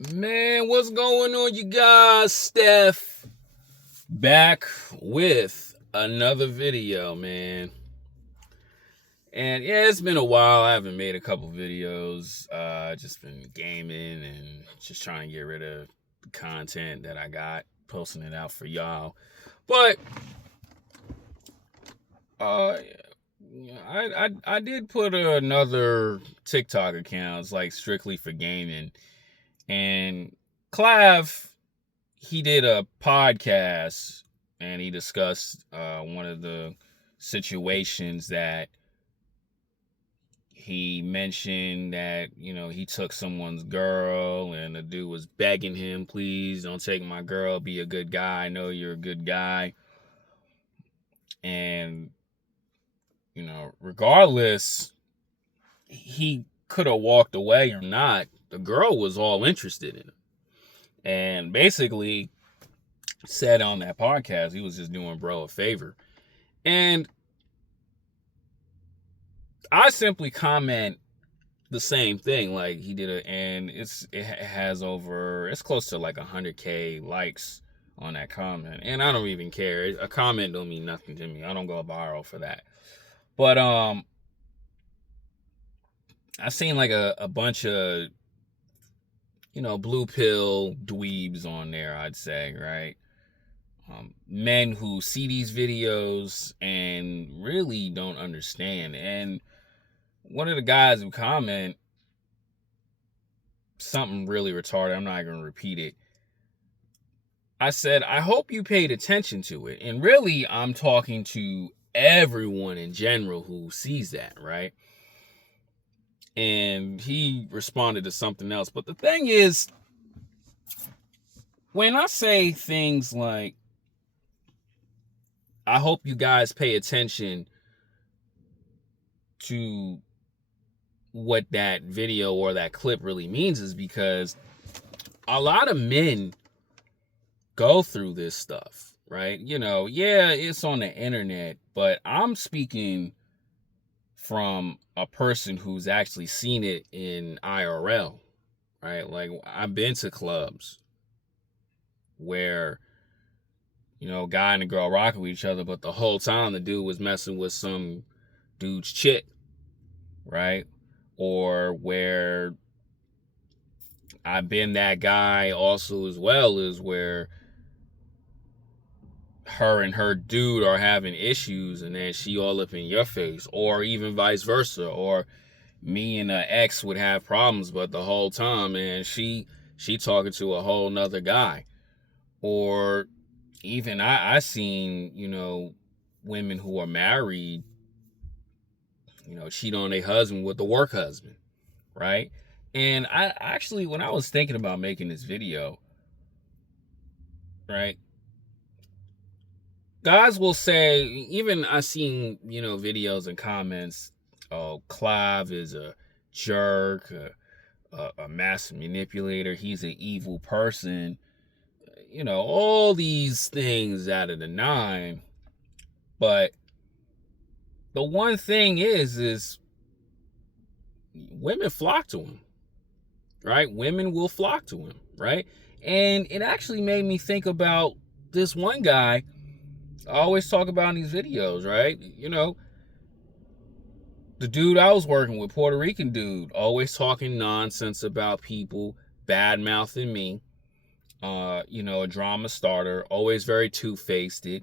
Man, what's going on, you guys? Steph back with another video, man. And yeah, it's been a while. I haven't made a couple videos. Just been gaming and just trying to get rid of the content that I got, posting it out for y'all. But I did put another TikTok account. It's like strictly for gaming. And Clav, he did a podcast and he discussed one of the situations that he mentioned that, he took someone's girl and the dude was begging him, please don't take my girl, be a good guy. I know you're a good guy. And, regardless, he could have walked away or not. The girl was all interested in him. And basically said on that podcast, he was just doing bro a favor. And I simply comment the same thing. Like he did and it's close to like 100K likes on that comment. And I don't even care. A comment don't mean nothing to me. I don't go viral for that. But I seen like a bunch of blue pill dweebs on there, I'd say, right? Men who see these videos and really don't understand. And one of the guys who comment something really retarded, I'm not going to repeat it. I said, I hope you paid attention to it. And really, I'm talking to everyone in general who sees that, right? And he responded to something else. But the thing is, when I say things like, I hope you guys pay attention to what that video or that clip really means, is because a lot of men go through this stuff, right? Yeah, it's on the internet, but I'm speaking from a person who's actually seen it in IRL, right? Like I've been to clubs where guy and a girl rocking with each other, but the whole time the dude was messing with some dude's chick, right? Or where I've been that guy also as well, is where her and her dude are having issues and then she all up in your face, or even vice versa. Or me and an ex would have problems, but the whole time, man, she talking to a whole nother guy. Or even I seen, women who are married, cheat on their husband with the work husband, right? And I actually, when I was thinking about making this video, right, guys will say, even I seen, videos and comments, oh, Clav is a jerk, a master manipulator, he's an evil person, all these things out of the nine. But the one thing is women flock to him, right? Women will flock to him, right? And it actually made me think about this one guy I always talk about in these videos, right? The dude I was working with, Puerto Rican dude, always talking nonsense about people, bad mouthing me, a drama starter, always very two-faced, a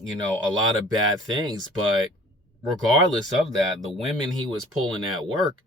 lot of bad things. But regardless of that, the women he was pulling at work,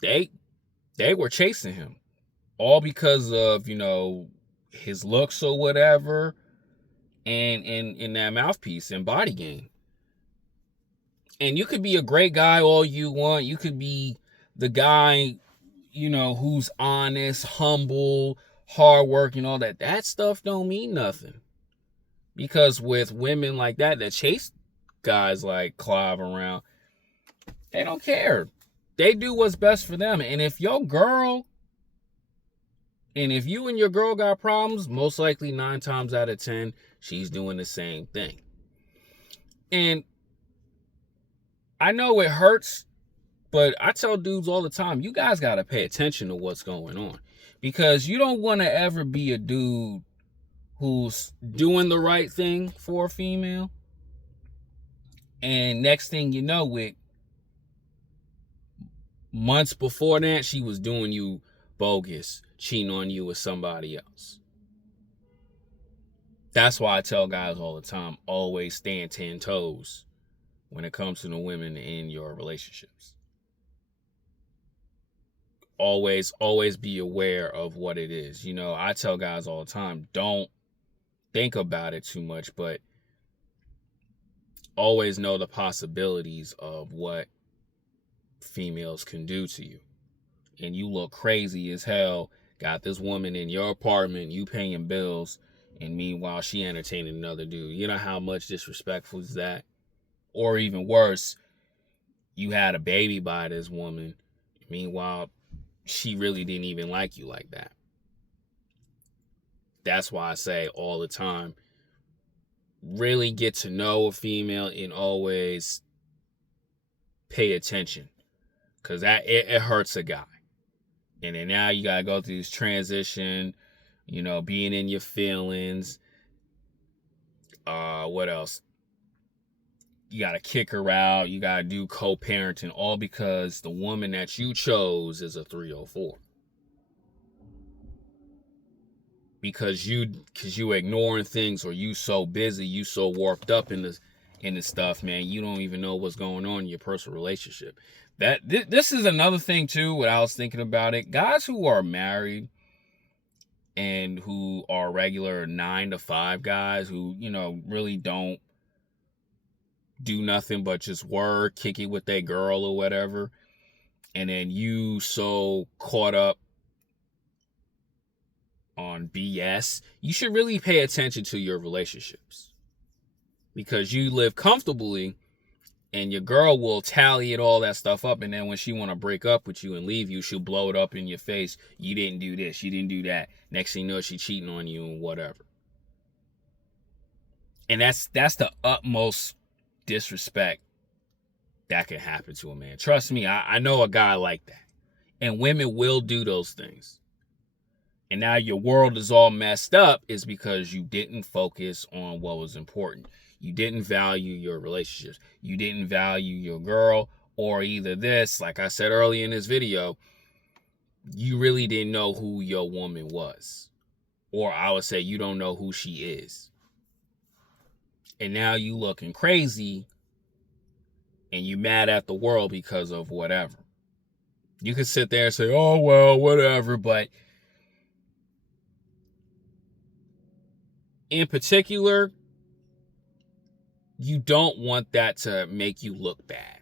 they were chasing him, all because of his looks or whatever, and in that mouthpiece and body game. And you could be a great guy all you want. You could be the guy, who's honest, humble, hardworking, all that. That stuff don't mean nothing. Because with women like that chase guys like Clav around, they don't care. They do what's best for them. And if you and your girl got problems, most likely 9 times out of 10, she's doing the same thing. And I know it hurts But I tell dudes all the time, you guys got to pay attention to what's going on, because you don't want to ever be a dude who's doing the right thing for a female, and next thing you know it, months before that, she was doing you bogus, cheating on you with somebody else. That's why I tell guys all the time, always stand 10 toes when it comes to the women in your relationships. Always be aware of what it is. You know, I tell guys all the time, don't think about it too much, but always know the possibilities of what females can do to you. And you look crazy as hell, got this woman in your apartment, you paying bills, and meanwhile she entertaining another dude. You know how much disrespectful is that? Or even worse, you had a baby by this woman, meanwhile she really didn't even like you like that. That's why I say all the time, really get to know a female and always pay attention, because that it hurts a guy. And then now you gotta go through this transition, you know, being in your feelings. What else? You gotta kick her out. You gotta do co-parenting, all because the woman that you chose is a 304. Because you ignoring things, or you so busy, you so warped up in the stuff, man, you don't even know what's going on in your personal relationship. This is another thing too, when I was thinking about it. Guys who are married and who are regular 9 to 5 guys who, you know, really don't do nothing but just work, kick it with their girl or whatever, and then you so caught up on BS, you should really pay attention to your relationships, because you live comfortably and your girl will tally it all that stuff up, and then when she want to break up with you and leave you, she'll blow it up in your face. You didn't do this, you didn't do that. Next thing you know, she cheating on you and whatever. And that's the utmost disrespect that can happen to a man. Trust me, I know a guy like that. And women will do those things. And now your world is all messed up is because you didn't focus on what was important. You didn't value your relationships. You didn't value your girl, or either this, like I said earlier in this video, you really didn't know who your woman was. Or I would say you don't know who she is. And now you looking crazy and you mad at the world because of whatever. You can sit there and say, oh, well, whatever, but in particular, you don't want that to make you look bad,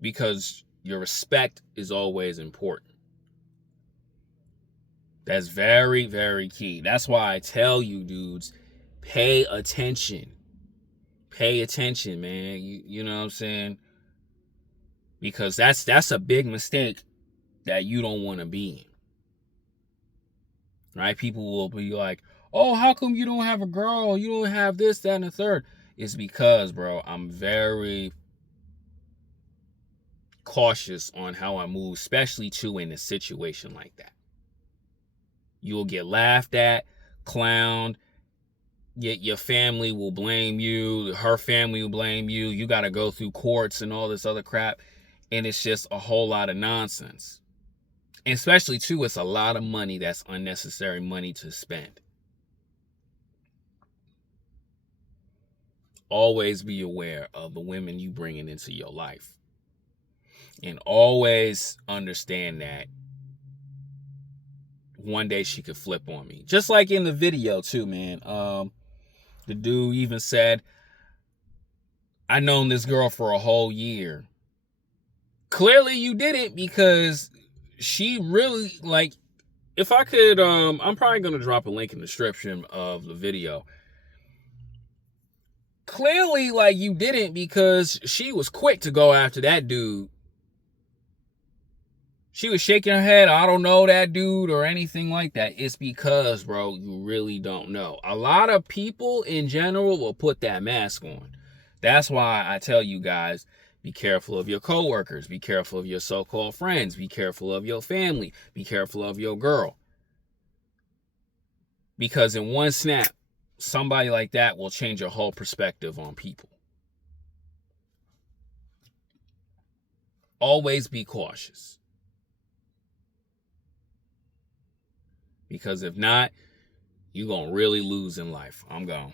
because your respect is always important. That's very, very key. That's why I tell you dudes, pay attention. Pay attention, man. You know what I'm saying? Because that's a big mistake that you don't want to be in. Right? People will be like, oh, how come you don't have a girl? You don't have this, that, and the third. It's because, bro, I'm very cautious on how I move, especially too in a situation like that. You'll get laughed at, clowned. Yet your family will blame you. Her family will blame you. You got to go through courts and all this other crap. And it's just a whole lot of nonsense. And especially, too, it's a lot of money that's unnecessary money to spend. Always be aware of the women you bringing into your life. And always understand that one day she could flip on me. Just like in the video, too, man. The dude even said, I known this girl for a whole year. Clearly you didn't, because she really, like, if I could, I'm probably going to drop a link in the description of the video. Clearly, like, you didn't, because she was quick to go after that dude. She was shaking her head, I don't know that dude or anything like that. It's because, bro, you really don't know. A lot of people in general will put that mask on That's why I tell you guys, be careful of your coworkers, be careful of your so-called friends, be careful of your family, be careful of your girl. Because in one snap, somebody like that will change your whole perspective on people. Always be cautious. Because if not, you're going to really lose in life. I'm gone.